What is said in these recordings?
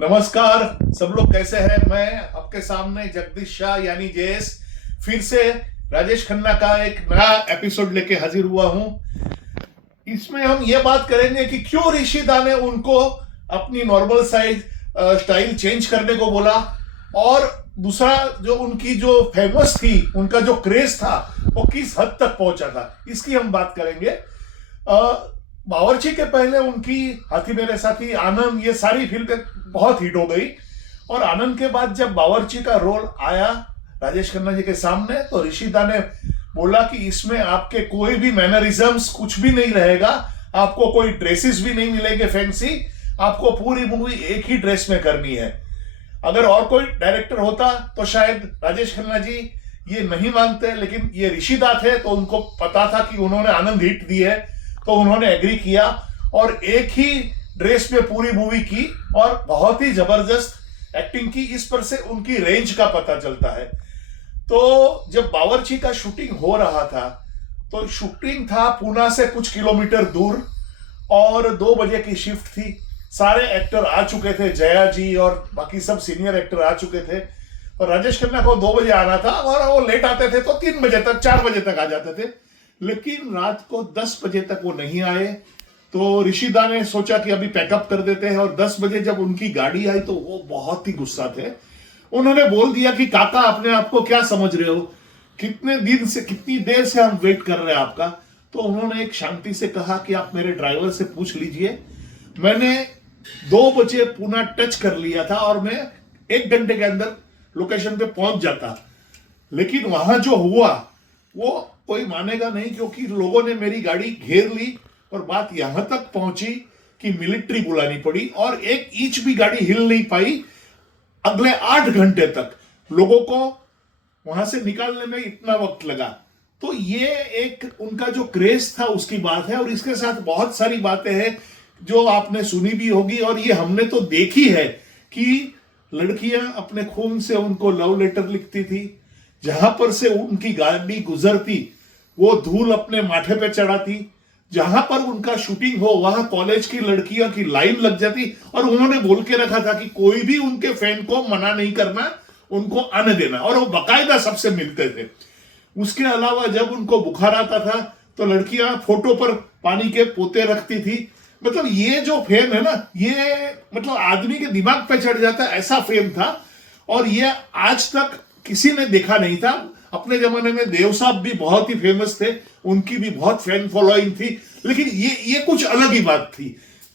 नमस्कार, सब लोग कैसे हैं। मैं आपके सामने जगदीश शाह यानी जेएस फिर से राजेश खन्ना का एक नया एपिसोड लेके हाजिर हुआ हूं। इसमें हम ये बात करेंगे कि क्यों ऋषिदा ने उनको अपनी नॉर्मल साइज स्टाइल चेंज करने को बोला, और दूसरा जो उनकी जो फेमस थी, उनका जो क्रेज था वो किस हद तक पहुंचा था, इसकी हम बात करेंगे। बावर्ची के पहले उनकी हाथी मेरे साथी, आनंद, ये सारी फिल्में बहुत हिट हो गई। और आनंद के बाद जब बावर्ची का रोल आया राजेश खन्ना जी के सामने, तो ऋषिदा ने बोला कि इसमें आपके कोई भी मैनरिज्म्स कुछ भी नहीं रहेगा, आपको कोई ड्रेसेस भी नहीं मिलेंगे फैंसी, आपको पूरी मूवी एक ही ड्रेस में करनी है। अगर और कोई डायरेक्टर होता तो शायद राजेश खन्ना जी ये नहीं मानते, लेकिन ये ऋषिदा थे तो उनको पता था कि उन्होंने आनंद हिट दी है, तो उन्होंने एग्री किया और एक ही ड्रेस में पूरी मूवी की और बहुत ही जबरदस्त एक्टिंग की। इस पर से उनकी रेंज का पता चलता है। तो जब बावर्ची का शूटिंग हो रहा था, तो शूटिंग था पूना से कुछ किलोमीटर दूर और 2 बजे की शिफ्ट थी। सारे एक्टर आ चुके थे, जया जी और बाकी सब सीनियर एक्टर आ चुके थे, और राजेश खन्ना को 2 बजे आना था और वो लेट आते थे तो 3 बजे तक, 4 बजे तक आ जाते थे। लेकिन रात को 10 बजे तक वो नहीं आए, तो ऋषिदा ने सोचा कि अभी पैकअप कर देते हैं। और 10 बजे जब उनकी गाड़ी आई तो वो बहुत ही गुस्सा थे। उन्होंने बोल दिया कि काका, अपने आप को क्या समझ रहे हो, कितनी देर से हम वेट कर रहे हैं आपका। तो उन्होंने एक शांति से कहा कि आप मेरे ड्राइवर से पूछ लीजिए, मैंने 2 बजे पूना टच कर लिया था और मैं 1 घंटे के अंदर लोकेशन पे पहुंच जाता। लेकिन वहां जो हुआ वो कोई मानेगा नहीं, क्योंकि लोगों ने मेरी गाड़ी घेर ली और बात यहां तक पहुंची कि मिलिट्री बुलानी पड़ी और एक इंच भी गाड़ी हिल नहीं पाई। अगले 8 घंटे तक लोगों को वहां से निकालने में इतना वक्त लगा। तो ये एक उनका जो क्रेज था उसकी बात है। और इसके साथ बहुत सारी बातें हैं जो आपने सुनी भी होगी, और ये हमने तो देखी है कि लड़कियां अपने खून से उनको लव लेटर लिखती थी, जहां पर से उनकी गाड़ी गुजरती वो धूल अपने माथे पे चढ़ाती, जहां पर उनका शूटिंग हो वहां कॉलेज की लड़कियों की लाइन लग जाती। और उन्होंने बोल के रखा था कि कोई भी उनके फैन को मना नहीं करना, उनको आने देना, और वो बकायदा सबसे मिलते थे। उसके अलावा जब उनको बुखार आता था तो लड़कियां फोटो पर पानी के पोते रखती थी। मतलब ये जो फेम है ना, ये मतलब आदमी के दिमाग पे चढ़ जाता है, ऐसा फेम था। और ये आज तक किसी ने देखा नहीं था। अपने जमाने में देव साहब भी बहुत ही फेमस थे, उनकी भी बहुत फैन फॉलोइंग थी, लेकिन ये कुछ अलग ही बात थी।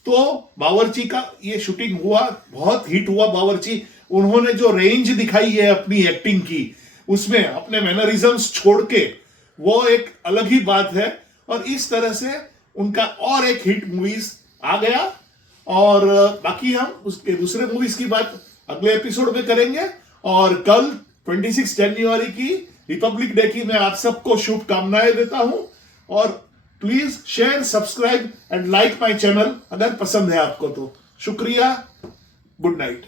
तो बावर्ची का ये शूटिंग हुआ, बहुत हिट हुआ बावर्ची। उन्होंने जो रेंज दिखाई है अपनी एक्टिंग की, उसमें अपने मैनरिज्म्स छोड़ के, वो एक अलग ही बात है। और इस तरह से उनका और एक हिट मूवीज आ गया। और बाकी हम उसके दूसरे मूवीज की बात अगले एपिसोड में करेंगे। और कल 26 जनवरी की रिपब्लिक डे की मैं आप सबको शुभकामनाएं देता हूं। और please share, subscribe and like my channel अगर पसंद है आपको तो। शुक्रिया, गुड नाइट।